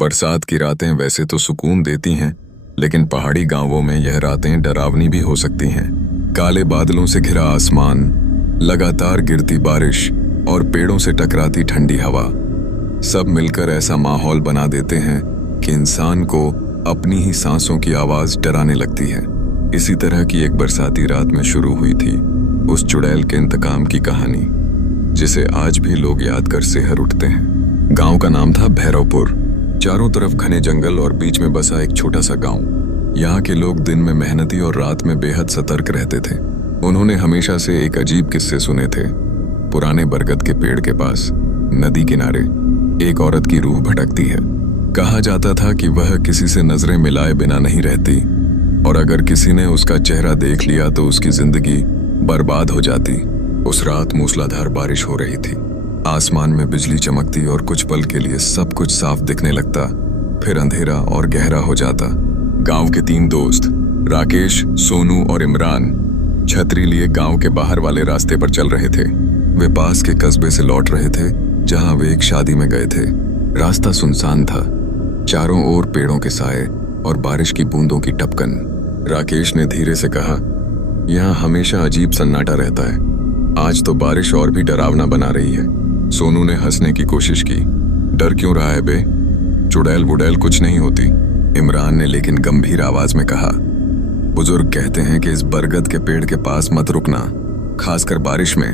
बरसात की रातें वैसे तो सुकून देती हैं, लेकिन पहाड़ी गांवों में यह रातें डरावनी भी हो सकती हैं। काले बादलों से घिरा आसमान, लगातार गिरती बारिश और पेड़ों से टकराती ठंडी हवा, सब मिलकर ऐसा माहौल बना देते हैं कि इंसान को अपनी ही सांसों की आवाज डराने लगती है। इसी तरह की एक बरसाती रात में शुरू हुई थी उस चुड़ैल के इंतकाम की कहानी, जिसे आज भी लोग याद कर सिहर उठते हैं। गांव का नाम था भैरवपुर। चारों तरफ घने जंगल और बीच में बसा एक छोटा सा गांव। यहाँ के लोग दिन में मेहनती और रात में बेहद सतर्क रहते थे। उन्होंने हमेशा से एक अजीब किस्से सुने थे। पुराने बरगद के पेड़ के पास नदी किनारे एक औरत की रूह भटकती है। कहा जाता था कि वह किसी से नजरें मिलाए बिना नहीं रहती, और अगर किसी ने उसका चेहरा देख लिया तो उसकी जिंदगी बर्बाद हो जाती। उस रात मूसलाधार बारिश हो रही थी। आसमान में बिजली चमकती और कुछ पल के लिए सब कुछ साफ दिखने लगता, फिर अंधेरा और गहरा हो जाता। गांव के 3 दोस्त राकेश, सोनू और इमरान छतरी लिए गांव के बाहर वाले रास्ते पर चल रहे थे। वे पास के कस्बे से लौट रहे थे जहां वे एक शादी में गए थे। रास्ता सुनसान था, चारों ओर पेड़ों के साए और बारिश की बूंदों की टपकन। राकेश ने धीरे से कहा, यहाँ हमेशा अजीब सन्नाटा रहता है, आज तो बारिश और भी डरावना बना रही है। सोनू ने हंसने की कोशिश की, डर क्यों रहा है बे, चुड़ैल वुड़ैल कुछ नहीं होती। इमरान ने लेकिन गंभीर आवाज में कहा, बुजुर्ग कहते हैं कि इस बरगद के पेड़ के पास मत रुकना, खासकर बारिश में।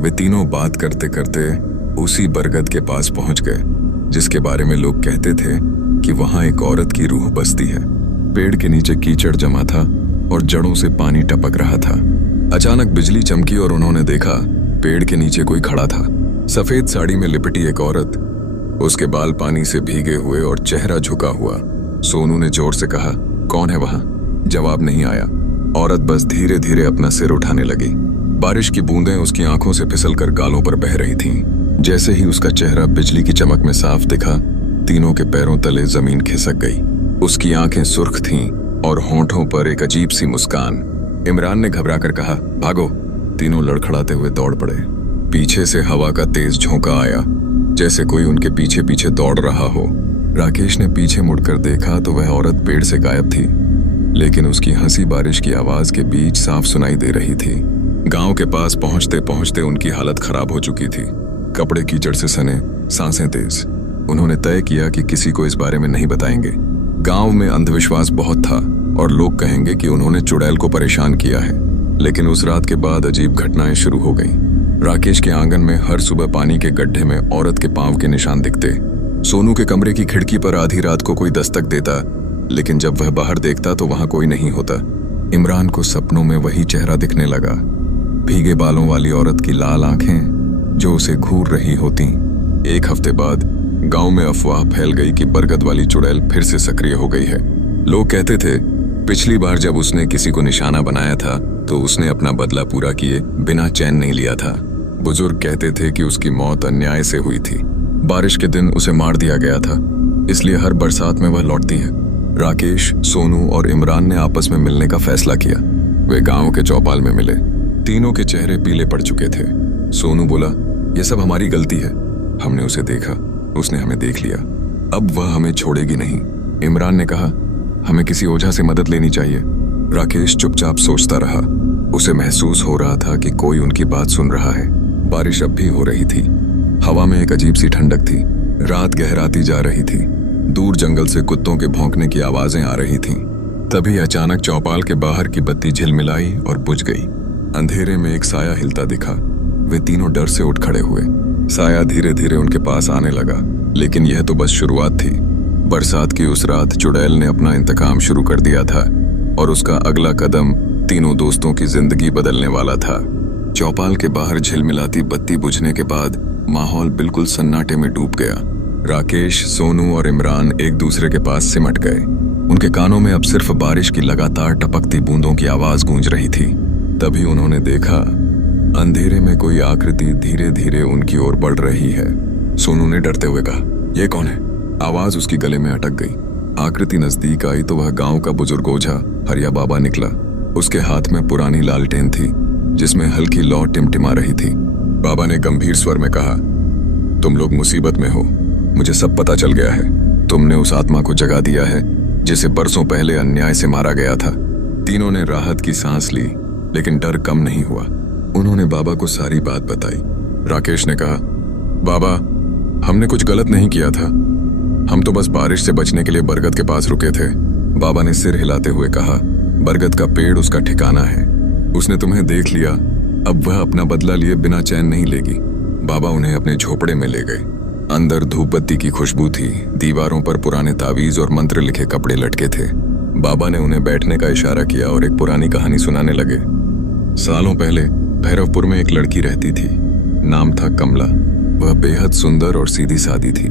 वे तीनों बात करते करते उसी बरगद के पास पहुंच गए जिसके बारे में लोग कहते थे कि वहां एक औरत की रूह बसती है। पेड़ के नीचे कीचड़ जमा था और जड़ों से पानी टपक रहा था। अचानक बिजली चमकी और उन्होंने देखा पेड़ के नीचे कोई खड़ा था। सफेद साड़ी में लिपटी एक औरत, उसके बाल पानी से भीगे हुए और चेहरा झुका हुआ। सोनू ने जोर से कहा, कौन है वहां? जवाब नहीं आया। औरत बस धीरे धीरे अपना सिर उठाने लगी। बारिश की बूंदें उसकी आंखों से फिसलकर गालों पर बह रही थीं। जैसे ही उसका चेहरा बिजली की चमक में साफ दिखा, तीनों के पैरों तले जमीन खिसक गई। उसकी आंखें सुर्ख थीं और होंठों पर एक अजीब सी मुस्कान। इमरान ने घबराकर कहा, भागो। तीनों लड़खड़ाते हुए दौड़ पड़े। पीछे से हवा का तेज झोंका आया, जैसे कोई उनके पीछे पीछे दौड़ रहा हो। राकेश ने पीछे मुड़कर देखा तो वह औरत पेड़ से गायब थी, लेकिन उसकी हंसी बारिश की आवाज के बीच साफ सुनाई दे रही थी। गांव के पास पहुंचते पहुंचते उनकी हालत खराब हो चुकी थी। कपड़े कीचड़ से सने, सांसें तेज। उन्होंने तय किया कि किसी को इस बारे में नहीं बताएंगे। गांव में अंधविश्वास बहुत था और लोग कहेंगे कि उन्होंने चुड़ैल को परेशान किया है। लेकिन उस रात के बाद अजीब घटनाएं शुरू हो गईं। राकेश के आंगन में हर सुबह पानी के गड्ढे में औरत के पांव के निशान दिखते। सोनू के कमरे की खिड़की पर आधी रात को कोई दस्तक देता, लेकिन जब वह बाहर देखता तो वहां कोई नहीं होता। इमरान को सपनों में वही चेहरा दिखने लगा, भीगे बालों वाली औरत की लाल आंखें जो उसे घूर रही होती। एक हफ्ते बाद गांव में अफवाह फैल गई कि बरगद वाली चुड़ैल फिर से सक्रिय हो गई है। लोग कहते थे पिछली बार जब उसने किसी को निशाना बनाया था तो उसने अपना बदला पूरा किए बिना चैन नहीं लिया था। बुजुर्ग कहते थे कि उसकी मौत अन्याय से हुई थी। बारिश के दिन उसे मार दिया गया था, इसलिए हर बरसात में वह लौटती है। राकेश, सोनू और इमरान ने आपस में मिलने का फैसला किया। वे गांव के चौपाल में मिले। तीनों के चेहरे पीले पड़ चुके थे। सोनू बोला, यह सब हमारी गलती है। हमने उसे देखा, उसने हमें देख लिया, अब वह हमें छोड़ेगी नहीं। इमरान ने कहा, हमें किसी ओझा से मदद लेनी चाहिए। राकेश चुपचाप सोचता रहा। उसे महसूस हो रहा था कि कोई उनकी बात सुन रहा है। बारिश अब भी हो रही थी। हवा में एक अजीब सी ठंडक थी। रात गहराती जा रही थी। दूर जंगल से कुत्तों के भौंकने की आवाजें आ रही थीं। तभी अचानक चौपाल के बाहर की बत्ती झिलमिलाई और बुझ गई। अंधेरे में एक साया हिलता दिखा। वे तीनों डर से उठ खड़े हुए। साया धीरे धीरे उनके पास आने लगा, लेकिन यह तो बस शुरुआत थी। बरसात की उस रात चुड़ैल ने अपना इंतकाम शुरू कर दिया था और उसका अगला कदम तीनों दोस्तों की जिंदगी बदलने वाला था। चौपाल के बाहर झिलमिलाती बत्ती बुझने के बाद माहौल बिल्कुल सन्नाटे में डूब गया। राकेश, सोनू और इमरान एक दूसरे के पास सिमट गए। उनके कानों में अब सिर्फ बारिश की लगातार टपकती बूंदों की आवाज गूंज रही थी। तभी उन्होंने देखा, अंधेरे में कोई आकृति धीरे धीरे उनकी ओर बढ़ रही है। सोनू ने डरते हुए कहा, यह कौन है? आवाज उसकी गले में अटक गई। आकृति नजदीक आई तो वह गांव का बुजुर्ग ओझा हरिया बाबा निकला। उसके हाथ में पुरानी लालटेन थी जिसमें हल्की लौ टिमटिमा रही थी। बाबा ने गंभीर स्वर में कहा, तुम लोग मुसीबत में हो, मुझे सब पता चल गया है। तुमने उस आत्मा को जगा दिया है जिसे बरसों पहले अन्याय से मारा गया था। तीनों ने राहत की सांस ली, लेकिन डर कम नहीं हुआ। उन्होंने बाबा को सारी बात बताई। राकेश ने कहा, बाबा, हमने कुछ गलत नहीं किया था। हम तो बस बारिश से बचने के लिए बरगद के पास रुके थे। बाबा ने सिर हिलाते हुए कहा, बरगद का पेड़ उसका ठिकाना है। उसने तुम्हें देख लिया, अब वह अपना बदला लिए बिना चैन नहीं लेगी। बाबा उन्हें अपने झोपड़े में ले गए। अंदर धूप बत्ती की खुशबू थी। दीवारों पर पुराने तावीज और मंत्र लिखे कपड़े लटके थे। बाबा ने उन्हें बैठने का इशारा किया और एक पुरानी कहानी सुनाने लगे। सालों पहले भैरवपुर में एक लड़की रहती थी। नाम था कमला। वह बेहद सुंदर और सीधी सादी थी।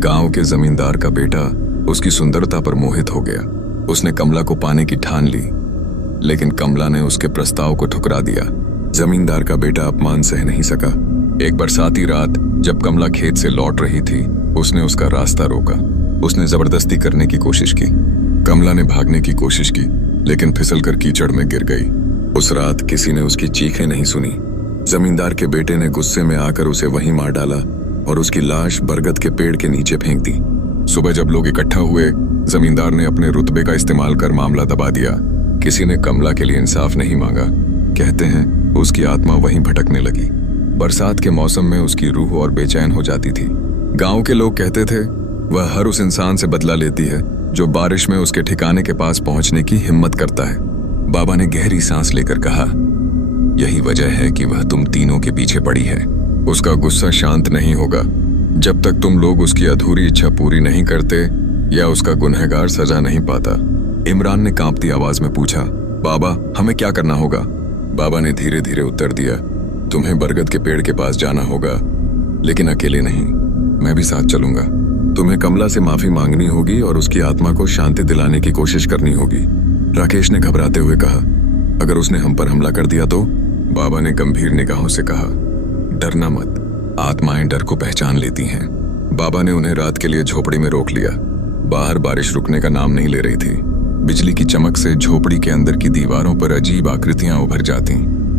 गांव के जमींदार का बेटा उसकी सुंदरता पर मोहित हो गया। उसने कमला को पाने की ठान ली, लेकिन कमला ने उसके प्रस्ताव को ठुकरा दिया। जमींदार का बेटा अपमान सह नहीं सका। एक बरसाती रात जब कमला खेत से लौट रही थी, उसने उसका रास्ता रोका। उसने जबरदस्ती करने की कोशिश की। कमला ने भागने की कोशिश की, लेकिन फिसलकर कीचड़ में गिर गई। उस रात किसी ने उसकी चीखें नहीं सुनी। जमींदार के बेटे ने गुस्से में आकर उसे वहीं मार डाला और उसकी लाश बरगद के पेड़ के नीचे फेंक दी। सुबह जब लोग इकट्ठा हुए, जमींदार ने अपने रुतबे का इस्तेमाल कर मामला दबा दिया। किसी ने कमला के लिए इंसाफ नहीं मांगा। कहते हैं उसकी आत्मा वहीं भटकने लगी। बरसात के मौसम में उसकी रूह और बेचैन हो जाती थी। गांव के लोग कहते थे वह हर उस इंसान से बदला लेती है जो बारिश में उसके ठिकाने के पास पहुंचने की हिम्मत करता है। बाबा ने गहरी सांस लेकर कहा, यही वजह है कि वह तुम तीनों के पीछे पड़ी है। उसका गुस्सा शांत नहीं होगा जब तक तुम लोग उसकी अधूरी इच्छा पूरी नहीं करते या उसका गुनहगार सजा नहीं पाता। इमरान ने कांपती आवाज में पूछा, बाबा, हमें क्या करना होगा? बाबा ने धीरे धीरे उत्तर दिया, तुम्हें बरगद के पेड़ के पास जाना होगा, लेकिन अकेले नहीं, मैं भी साथ चलूंगा। तुम्हें कमला से माफी मांगनी होगी और उसकी आत्मा को शांति दिलाने की कोशिश करनी होगी। राकेश ने घबराते हुए कहा, अगर उसने हम पर हमला कर दिया तो? बाबा ने गंभीर निगाहों से कहा, डरना मत, आत्माएं डर को पहचान लेती हैं। बाबा ने उन्हें रात के लिए झोपड़ी में रोक लिया। बाहर बारिश रुकने का नाम नहीं ले रही थी। बिजली की चमक से झोपड़ी के अंदर की दीवारों पर अजीब आकृतियां उभर जाती।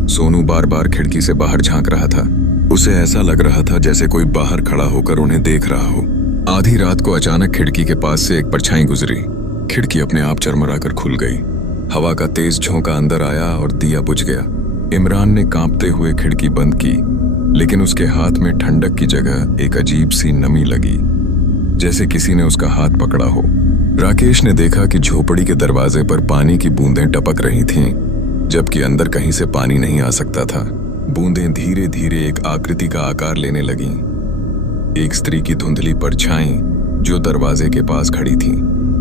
सोनू बार बार खिड़की से बाहर झांक रहा था। उसे ऐसा लग रहा था जैसे कोई बाहर खड़ा होकर उन्हें देख रहा हो। आधी रात को अचानक खिड़की के पास से एक परछाई गुजरी। खिड़की अपने आप चरमराकर खुल गई। हवा का तेज झोंका अंदर आया और दिया बुझ गया। इमरान ने कांपते हुए खिड़की बंद की, लेकिन उसके हाथ में ठंडक की जगह एक अजीब सी नमी लगी, जैसे किसी ने उसका हाथ पकड़ा हो। राकेश ने देखा कि झोपड़ी के दरवाजे पर पानी की बूंदें टपक रही थीं, जबकि अंदर कहीं से पानी नहीं आ सकता था। बूंदें धीरे धीरे एक आकृति का आकार लेने लगीं। एक स्त्री की धुंधली परछाई जो दरवाजे के पास खड़ी थी।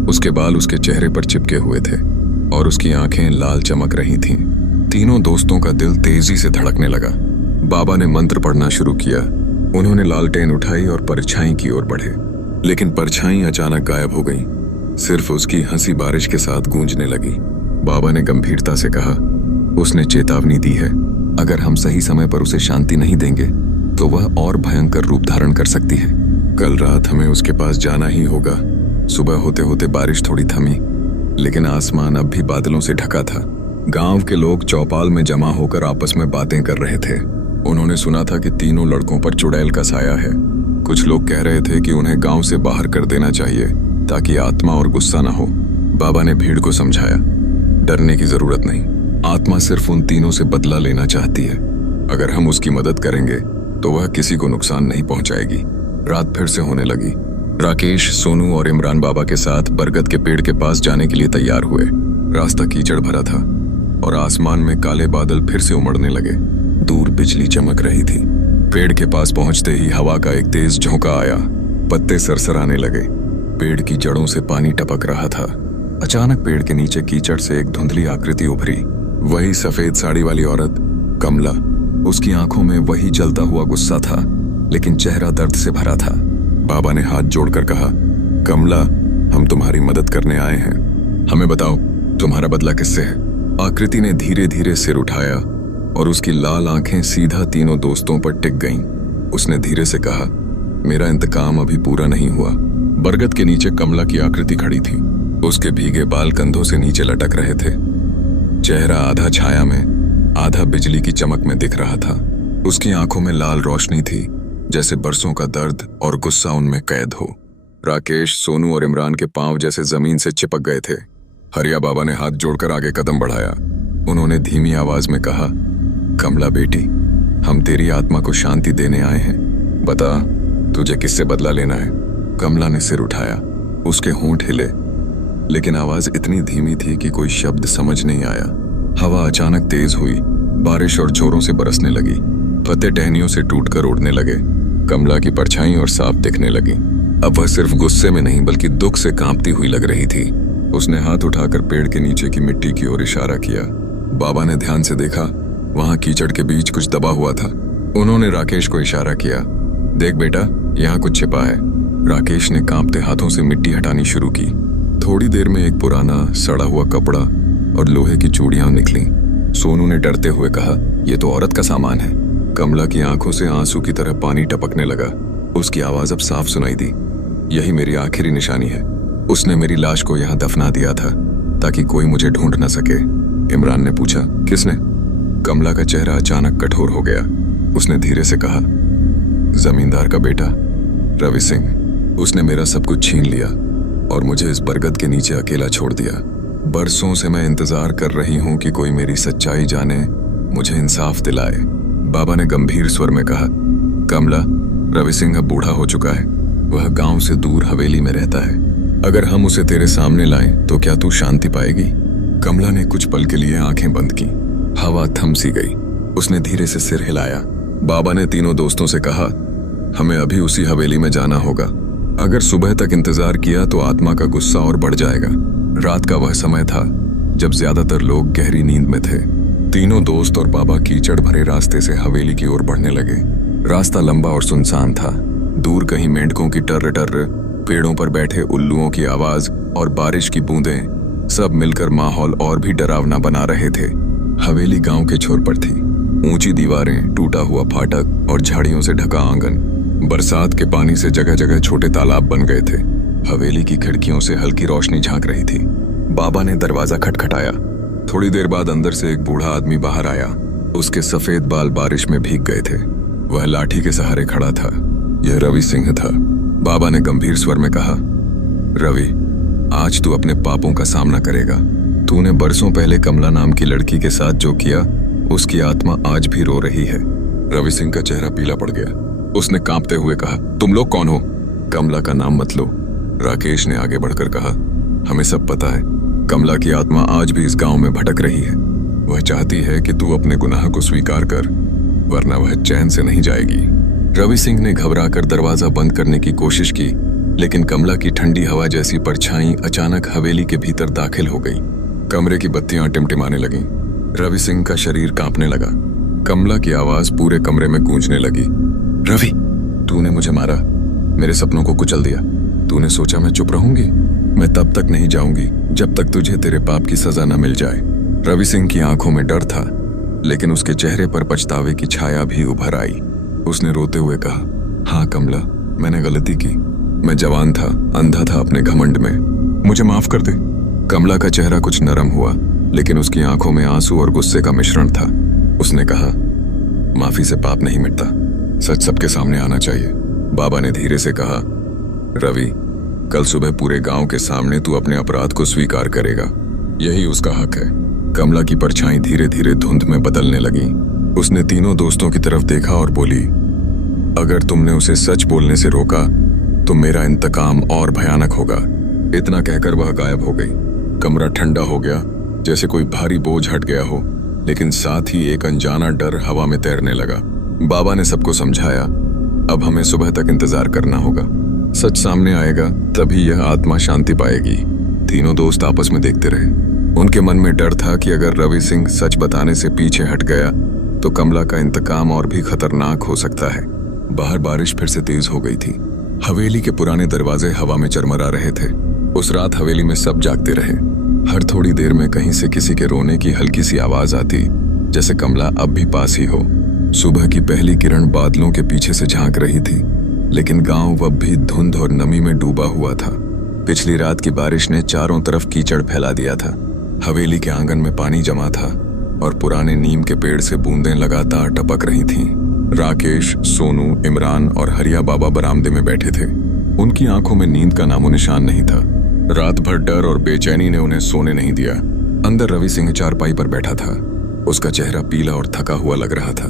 उसके बाल उसके चेहरे पर चिपके हुए थे और उसकी आंखें लाल चमक रही थीं। तीनों दोस्तों का दिल तेजी से धड़कने लगा। बाबा ने मंत्र पढ़ना शुरू किया। उन्होंने लालटेन उठाई और परछाई की ओर बढ़े, लेकिन परछाई अचानक गायब हो गई। सिर्फ उसकी हंसी बारिश के साथ गूंजने लगी। बाबा ने गंभीरता से कहा, उसने चेतावनी दी है। अगर हम सही समय पर उसे शांति नहीं देंगे तो वह और भयंकर रूप धारण कर सकती है। कल रात हमें उसके पास जाना ही होगा। सुबह होते होते बारिश थोड़ी थमी, लेकिन आसमान अब भी बादलों से ढका था। गांव के लोग चौपाल में जमा होकर आपस में बातें कर रहे थे। उन्होंने सुना था कि तीनों लड़कों पर चुड़ैल का साया है। कुछ लोग कह रहे थे कि उन्हें गांव से बाहर कर देना चाहिए ताकि आत्मा और गुस्सा न हो। बाबा ने भीड़ को समझाया, डरने की जरूरत नहीं, आत्मा सिर्फ उन तीनों से बदला लेना चाहती है। अगर हम उसकी मदद करेंगे तो वह किसी को नुकसान नहीं पहुंचाएगी। रात फिर से होने लगी। राकेश, सोनू और इमरान बाबा के साथ बरगद के पेड़ के पास जाने के लिए तैयार हुए। रास्ता कीचड़ भरा था और आसमान में काले बादल फिर से उमड़ने लगे। दूर बिजली चमक रही थी। पेड़ के पास पहुंचते ही हवा का एक तेज झोंका आया। पत्ते सरसराने लगे। पेड़ की जड़ों से पानी टपक रहा था। अचानक पेड़ के नीचे कीचड़ से एक धुंधली आकृति उभरी। वही सफेद साड़ी वाली औरत, कमला। उसकी आंखों में वही जलता हुआ गुस्सा था, लेकिन चेहरा दर्द से भरा था। बाबा ने हाथ जोड़कर कहा, कमला, हम तुम्हारी मदद करने आए हैं। हमें बताओ, तुम्हारा बदला किससे है? आकृति ने धीरे धीरे सिर उठाया और उसकी लाल आंखें सीधा तीनों दोस्तों पर टिक गईं। उसने धीरे से कहा, मेरा इंतकाम अभी पूरा नहीं हुआ। बरगद के नीचे कमला की आकृति खड़ी थी। उसके भीगे बाल कंधों से नीचे लटक रहे थे। चेहरा आधा छाया में, आधा बिजली की चमक में दिख रहा था। उसकी आंखों में लाल रोशनी थी, जैसे बरसों का दर्द और गुस्सा उनमें कैद हो। राकेश, सोनू और इमरान के पांव जैसे जमीन से चिपक गए थे। हरिया बाबा ने हाथ जोड़कर आगे कदम बढ़ाया। उन्होंने धीमी आवाज में कहा, कमला बेटी, हम तेरी आत्मा को शांति देने आए हैं। बता, तुझे किससे बदला लेना है? कमला ने सिर उठाया। उसके होंठ हिले, लेकिन आवाज इतनी धीमी थी कि कोई शब्द समझ नहीं आया। हवा अचानक तेज हुई, बारिश और जोरों से बरसने लगी। पत्ते टहनियों से टूटकर उड़ने लगे। कमला की परछाई और साफ दिखने लगी। अब वह सिर्फ गुस्से में नहीं बल्कि दुख से कांपती हुई लग रही थी। उसने हाथ उठाकर पेड़ के नीचे की मिट्टी की ओर इशारा किया। बाबा ने ध्यान से देखा, वहां कीचड़ के बीच कुछ दबा हुआ था। उन्होंने राकेश को इशारा किया, देख बेटा, यहाँ कुछ छिपा है। राकेश ने कांपते हाथों से मिट्टी हटानी शुरू की। थोड़ी देर में एक पुराना सड़ा हुआ कपड़ा और लोहे की चूड़ियां निकली। सोनू ने डरते हुए कहा, यह तो औरत का सामान है। कमला की आंखों से आंसू की तरह पानी टपकने लगा। उसकी आवाज अब साफ सुनाई दी, यही मेरी आखिरी निशानी है। उसने मेरी लाश को यहाँ दफना दिया था ताकि कोई मुझे ढूंढ न सके। इमरान ने पूछा, किसने? कमला का चेहरा अचानक कठोर हो गया। उसने धीरे से कहा, जमींदार का बेटा रवि सिंह। उसने मेरा सब कुछ छीन लिया और मुझे इस बरगद के नीचे अकेला छोड़ दिया। बरसों से मैं इंतजार कर रही हूं कि कोई मेरी सच्चाई जाने, मुझे इंसाफ दिलाए। बाबा ने गंभीर स्वर में कहा, कमला, रवि सिंह अब बूढ़ा हो चुका है। वह गांव से दूर हवेली में रहता है। अगर हम उसे तेरे सामने लाएं तो क्या तू शांति पाएगी? कमला ने कुछ पल के लिए आंखें बंद की। हवा थम सी गई। उसने धीरे से सिर हिलाया। बाबा ने तीनों दोस्तों से कहा, हमें अभी उसी हवेली में जाना होगा। अगर सुबह तक इंतजार किया तो आत्मा का गुस्सा और बढ़ जाएगा। रात का वह समय था जब ज्यादातर लोग गहरी नींद में थे। तीनों दोस्त और बाबा कीचड़ भरे रास्ते से हवेली की ओर बढ़ने लगे। रास्ता लंबा और सुनसान था। दूर कहीं मेंढकों की टर्र टर्र, पेड़ों पर बैठे उल्लुओं की आवाज और बारिश की बूंदें सब मिलकर माहौल और भी डरावना बना रहे थे। हवेली गांव के छोर पर थी। ऊंची दीवारें, टूटा हुआ फाटक और झाड़ियों से ढका आंगन। बरसात के पानी से जगह जगह छोटे तालाब बन गए थे। हवेली की खिड़कियों से हल्की रोशनी झांक रही थी। बाबा ने दरवाजा खटखटाया। थोड़ी देर बाद अंदर से एक बूढ़ा आदमी बाहर आया। उसके सफेद बाल बारिश में भीग गए थे। वह लाठी के सहारे खड़ा था। यह रवि सिंह था। बाबा ने गंभीर स्वर में कहा, रवि, आज तू अपने पापों का सामना करेगा। तूने बरसों पहले कमला नाम की लड़की के साथ जो किया, उसकी आत्मा आज भी रो रही है। रवि सिंह का चेहरा पीला पड़ गया। उसने कांपते हुए कहा, तुम लोग कौन हो? कमला का नाम मत लो। राकेश ने आगे बढ़कर कहा, हमें सब पता है। कमला की आत्मा आज भी इस गांव में भटक रही है। वह चाहती है कि तू अपने गुनाह को स्वीकार कर, वरना वह चैन से नहीं जाएगी। रवि सिंह ने घबराकर दरवाजा बंद करने की कोशिश की, लेकिन कमला की ठंडी हवा जैसी परछाई अचानक हवेली के भीतर दाखिल हो गई। कमरे की बत्तियां टिमटिमाने लगीं। रवि सिंह का शरीर कांपने लगा। कमला की आवाज पूरे कमरे में गूंजने लगी, रवि, तूने मुझे मारा, मेरे सपनों को कुचल दिया। तूने सोचा मैं चुप रहूंगी? मैं तब तक नहीं जाऊंगी जब तक तुझे तेरे पाप की सजा न मिल जाए। रवि सिंह की आंखों में डर था, लेकिन उसके चेहरे पर पछतावे की छाया भी उभर आई। उसने रोते हुए कहा, हाँ कमला, मैंने गलती की। मैं जवान था, अंधा था अपने घमंड में। मुझे माफ कर दे। कमला का चेहरा कुछ नरम हुआ, लेकिन उसकी आंखों में आंसू और गुस्से का मिश्रण था। उसने कहा, माफी से पाप नहीं मिटता, सच सबके सामने आना चाहिए। बाबा ने धीरे से कहा, रवि, कल सुबह पूरे गांव के सामने तू अपने अपराध को स्वीकार करेगा। यही उसका हक है। कमला की परछाई धीरे धीरे धुंध में बदलने लगी। उसने तीनों दोस्तों की तरफ देखा और बोली, अगर तुमने उसे सच बोलने से रोका तो मेरा इंतकाम और भयानक होगा। इतना कहकर वह गायब हो गई। कमरा ठंडा हो गया, जैसे कोई भारी बोझ हट गया हो, लेकिन साथ ही एक अनजाना डर हवा में तैरने लगा। बाबा ने सबको समझाया, अब हमें सुबह तक इंतजार करना होगा। सच सामने आएगा तभी यह आत्मा शांति पाएगी। तीनों दोस्त आपस में देखते रहे। उनके मन में डर था कि अगर रवि सिंह सच बताने से पीछे हट गया तो कमला का इंतकाम और भी खतरनाक हो सकता है। बाहर बारिश फिर से तेज हो गई थी। हवेली के पुराने दरवाजे हवा में चरमरा रहे थे। उस रात हवेली में सब जागते रहे। हर थोड़ी देर में कहीं से किसी के रोने की हल्की सी आवाज आती, जैसे कमला अब भी पास ही हो। सुबह की पहली किरण बादलों के पीछे से झांक रही थी, लेकिन गांव अब भी धुंध और नमी में डूबा हुआ था। पिछली रात की बारिश ने चारों तरफ कीचड़ फैला दिया था। हवेली के आंगन में पानी जमा था और पुराने नीम के पेड़ से बूंदें लगातार टपक रही थीं। राकेश, सोनू, इमरान और हरिया बाबा बरामदे में बैठे थे। उनकी आंखों में नींद का नामो निशान नहीं था। रात भर डर और बेचैनी ने उन्हें सोने नहीं दिया। अंदर रवि सिंह चारपाई पर बैठा था। उसका चेहरा पीला और थका हुआ लग रहा था।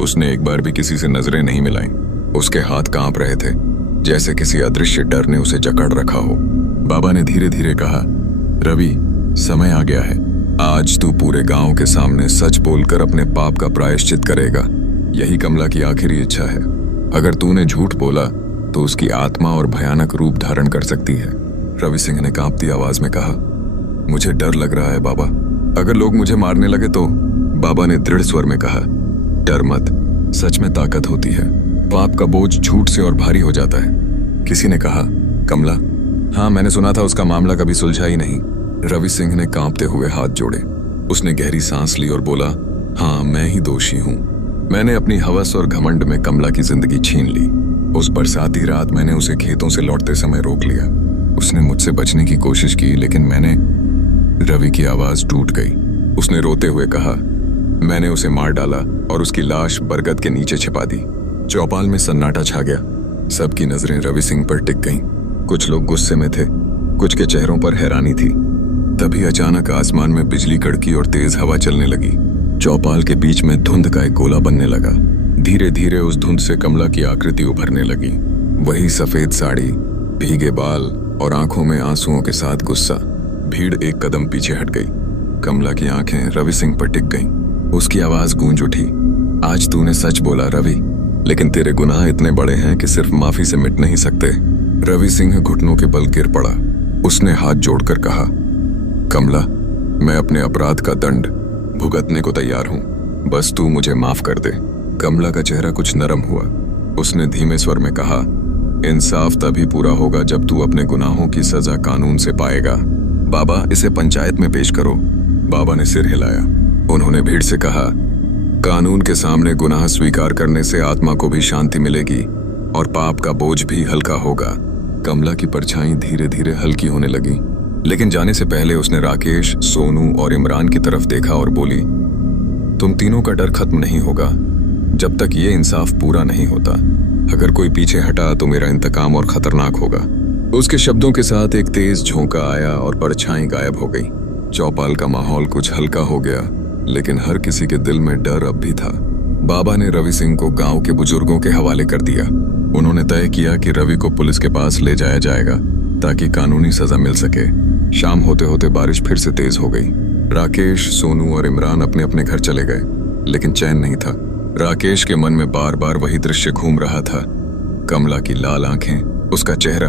उसने एक बार भी किसी से नजरें नहीं मिलाई। उसके हाथ कांप रहे थे, जैसे किसी अदृश्य डर ने उसे जकड़ रखा हो। बाबा ने धीरे धीरे कहा, रवि, समय आ गया है। आज तू पूरे गांव के सामने सच बोलकर अपने पाप का प्रायश्चित करेगा। यही कमला की आखिरी इच्छा है। अगर तूने झूठ बोला तो उसकी आत्मा और भयानक रूप धारण कर सकती है। रवि सिंह ने कांपती आवाज में कहा, मुझे डर लग रहा है बाबा। अगर लोग मुझे मारने लगे तो? बाबा ने दृढ़ स्वर में कहा, डर मत, सच में ताकत होती है। पाप का बोझ झूठ से और भारी हो जाता है। किसी ने कहा, कमला? हाँ, मैंने सुना था उसका मामला कभी सुलझा ही नहीं। रवि सिंह ने कांपते हुए हाथ जोड़े। उसने गहरी सांस ली और बोला, हाँ, मैं ही दोषी हूँ। मैंने अपनी हवस और घमंड में कमला की जिंदगी छीन ली। उस बरसाती रात मैंने उसे खेतों से लौटते समय रोक लिया। उसने मुझसे बचने की कोशिश की, लेकिन मैंने... रवि की आवाज टूट गई। उसने रोते हुए कहा, मैंने उसे मार डाला और उसकी लाश बरगद के नीचे छिपा दी। चौपाल में सन्नाटा छा गया। सबकी नजरें रवि सिंह पर टिक गईं। कुछ लोग गुस्से में थे, कुछ के चेहरों पर हैरानी थी। तभी अचानक आसमान में बिजली कड़की और तेज हवा चलने लगी। चौपाल के बीच में धुंध का एक गोला बनने लगा। धीरे धीरे उस धुंध से कमला की आकृति उभरने लगी। वही सफेद साड़ी, भीगे बाल और आंखों में आंसुओं के साथ गुस्सा। भीड़ एक कदम पीछे हट गई। कमला की आंखें रवि सिंह पर टिक गईं। उसकी आवाज गूंज उठी, आज तूने सच बोला रवि, लेकिन तेरे गुनाह इतने बड़े हैं कि सिर्फ माफी से मिट नहीं सकते। रवि सिंह घुटनों के बल गिर पड़ा। उसने हाथ जोड़कर कहा, कमला, मैं अपने अपराध का दंड भुगतने को तैयार हूं। बस तू मुझे माफ कर दे। कमला का चेहरा कुछ नरम हुआ। उसने धीमे स्वर में कहा, इंसाफ तभी पूरा होगा जब तू अपने गुनाहों की सजा कानून से पाएगा। बाबा, इसे पंचायत में पेश करो। बाबा ने सिर हिलाया। उन्होंने भीड़ से कहा, कानून के सामने गुनाह स्वीकार करने से आत्मा को भी शांति मिलेगी और पाप का बोझ भी हल्का होगा। कमला की परछाई धीरे धीरे हल्की होने लगी, लेकिन जाने से पहले उसने राकेश, सोनू और इमरान की तरफ देखा और बोली, तुम तीनों का डर खत्म नहीं होगा जब तक ये इंसाफ पूरा नहीं होता। अगर कोई पीछे हटा तो मेरा इंतकाम और खतरनाक होगा। उसके शब्दों के साथ एक तेज झोंका आया और परछाई गायब हो गई। चौपाल का माहौल कुछ हल्का हो गया, लेकिन हर किसी के दिल में डर अब भी था। बाबा ने रवि सिंह को गांव के बुजुर्गों के हवाले कर दिया। उन्होंने तय किया कि रवि को पुलिस के पास ले जाया जाएगा ताकि कानूनी सजा मिल सके। शाम होते होते बारिश फिर से तेज हो गई। राकेश, सोनू और इमरान अपने अपने घर चले गए, लेकिन चैन नहीं था। राकेश के मन में बार बार वही दृश्य घूम रहा था, कमला की लाल आंखें, उसका चेहरा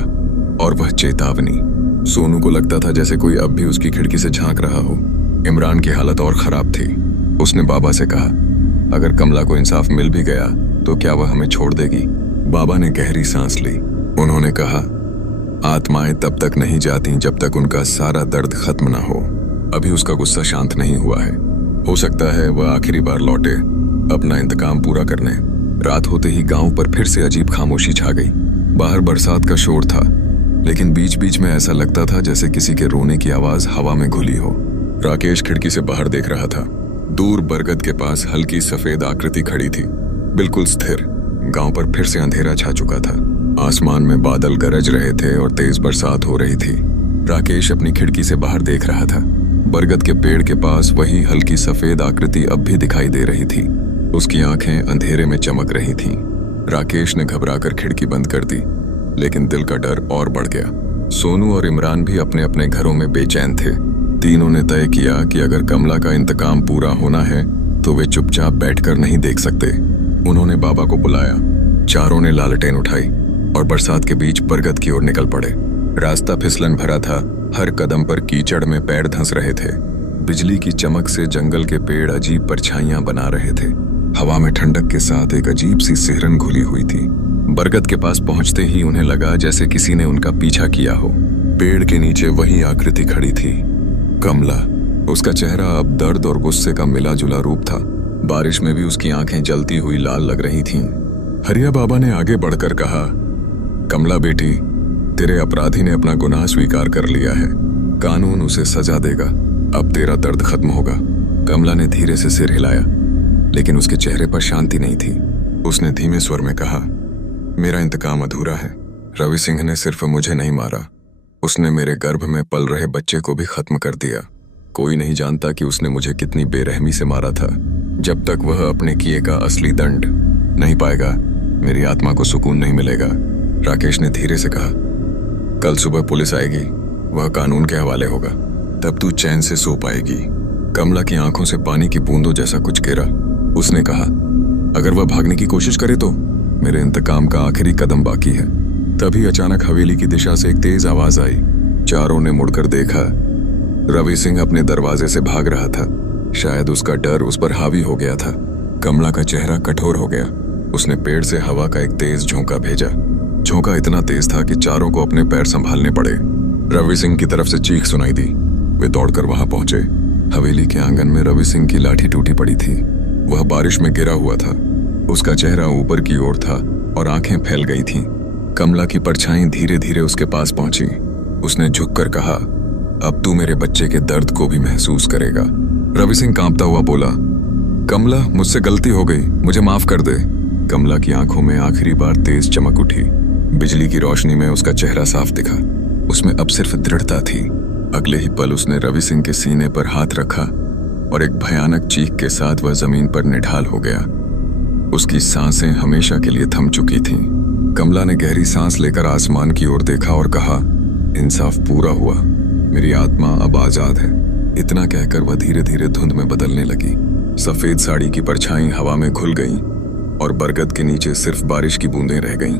और वह चेतावनी। सोनू को लगता था जैसे कोई अब भी उसकी खिड़की से झांक रहा हो। इमरान की हालत और खराब थी। उसने बाबा से कहा, अगर कमला को इंसाफ मिल भी गया तो क्या वह हमें छोड़ देगी? बाबा ने गहरी सांस ली। उन्होंने कहा, आत्माएं तब तक नहीं जाती जब तक उनका सारा दर्द खत्म ना हो। अभी उसका गुस्सा शांत नहीं हुआ है। हो सकता है वह आखिरी बार लौटे अपना इंतकाम पूरा करने। रात होते ही गांव पर फिर से अजीब खामोशी छा गई। बाहर बरसात का शोर था, लेकिन बीच बीच में ऐसा लगता था जैसे किसी के रोने की आवाज हवा में घुली हो। राकेश खिड़की से बाहर देख रहा था। दूर बरगद के पास हल्की सफेद आकृति खड़ी थी, बिल्कुल स्थिर। गांव पर फिर से अंधेरा छा चुका था। आसमान में बादल गरज रहे थे और तेज बरसात हो रही थी। राकेश अपनी खिड़की से बाहर देख रहा था। बरगद के पेड़ के पास वही हल्की सफेद आकृति अब भी दिखाई दे रही थी। उसकी आंखें अंधेरे में चमक रही थीं। राकेश ने घबराकर खिड़की बंद कर दी, लेकिन दिल का डर और बढ़ गया। सोनू और इमरान भी अपने अपने घरों में बेचैन थे। तीनों ने तय किया कि अगर कमला का इंतकाम पूरा होना है तो वे चुपचाप बैठकर नहीं देख सकते। उन्होंने बाबा को बुलाया। चारों ने लालटेन उठाई और बरसात के बीच बरगद की ओर निकल पड़े। रास्ता फिसलन भरा था। हर कदम पर कीचड़ में पैर धंस रहे थे। बिजली की चमक से जंगल के पेड़ अजीब परछाइयां बना रहे थे। हवा में ठंडक के साथ एक अजीब सी सिहरन घुली हुई थी। बरगद के पास पहुंचते ही उन्हें लगा जैसे किसी ने उनका पीछा किया हो। पेड़ के नीचे वही आकृति खड़ी थी, कमला। उसका चेहरा अब दर्द और गुस्से का मिला जुला रूप था। बारिश में भी उसकी आंखें जलती हुई लाल लग रही थीं। हरिया बाबा ने आगे बढ़कर कहा, कमला बेटी, तेरे अपराधी ने अपना गुनाह स्वीकार कर लिया है। कानून उसे सजा देगा। अब तेरा दर्द खत्म होगा। कमला ने धीरे से सिर हिलाया, लेकिन उसके चेहरे पर शांति नहीं थी। उसने धीमे स्वर में कहा, मेरा इंतकाम अधूरा है। रवि सिंह ने सिर्फ मुझे नहीं मारा, उसने मेरे गर्भ में पल रहे बच्चे को भी खत्म कर दिया। कोई नहीं जानता कि उसने मुझे कितनी बेरहमी से मारा था। जब तक वह अपने किए का असली दंड नहीं पाएगा, मेरी आत्मा को सुकून नहीं मिलेगा। राकेश ने धीरे से कहा, कल सुबह पुलिस आएगी, वह कानून के हवाले होगा, तब तू चैन से सो पाएगी। कमला की आंखों से पानी की बूंदों जैसा कुछ गिरा। उसने कहा, अगर वह भागने की कोशिश करे तो? मेरे इंतकाम का आखिरी कदम बाकी है। तभी अचानक हवेली की दिशा से एक तेज आवाज आई। चारों ने मुड़कर देखा। रवि सिंह अपने दरवाजे से भाग रहा था। शायद उसका डर उस पर हावी हो गया था। कमला का चेहरा कठोर हो गया। उसने पेड़ से हवा का एक तेज झोंका भेजा। झोंका इतना तेज था कि चारों को अपने पैर संभालने पड़े। रवि सिंह की तरफ से चीख सुनाई दी। वे दौड़कर वहां पहुंचे। हवेली के आंगन में रवि सिंह की लाठी टूटी पड़ी थी। वह बारिश में गिरा हुआ था। उसका चेहरा ऊपर की ओर था और आंखें फैल गई थीं। कमला की परछाई धीरे धीरे उसके पास पहुंची। उसने झुककर कहा, अब तू मेरे बच्चे के दर्द को भी महसूस करेगा। रवि सिंह कांपता हुआ बोला, कमला, मुझसे गलती हो गई, मुझे माफ कर दे। कमला की आंखों में आखिरी बार तेज चमक उठी। बिजली की रोशनी में उसका चेहरा साफ दिखा। उसमें अब सिर्फ दृढ़ता थी। अगले ही पल उसने रवि सिंह के सीने पर हाथ रखा और एक भयानक चीख के साथ वह जमीन पर निढाल हो गया। उसकी सांसें हमेशा के लिए थम चुकी थीं। कमला ने गहरी सांस लेकर आसमान की ओर देखा और कहा, इंसाफ पूरा हुआ, मेरी आत्मा अब आजाद है। इतना कहकर वह धीरे धीरे धुंध में बदलने लगी। सफेद साड़ी की परछाई हवा में घुल गईं और बरगद के नीचे सिर्फ बारिश की बूंदें रह गईं।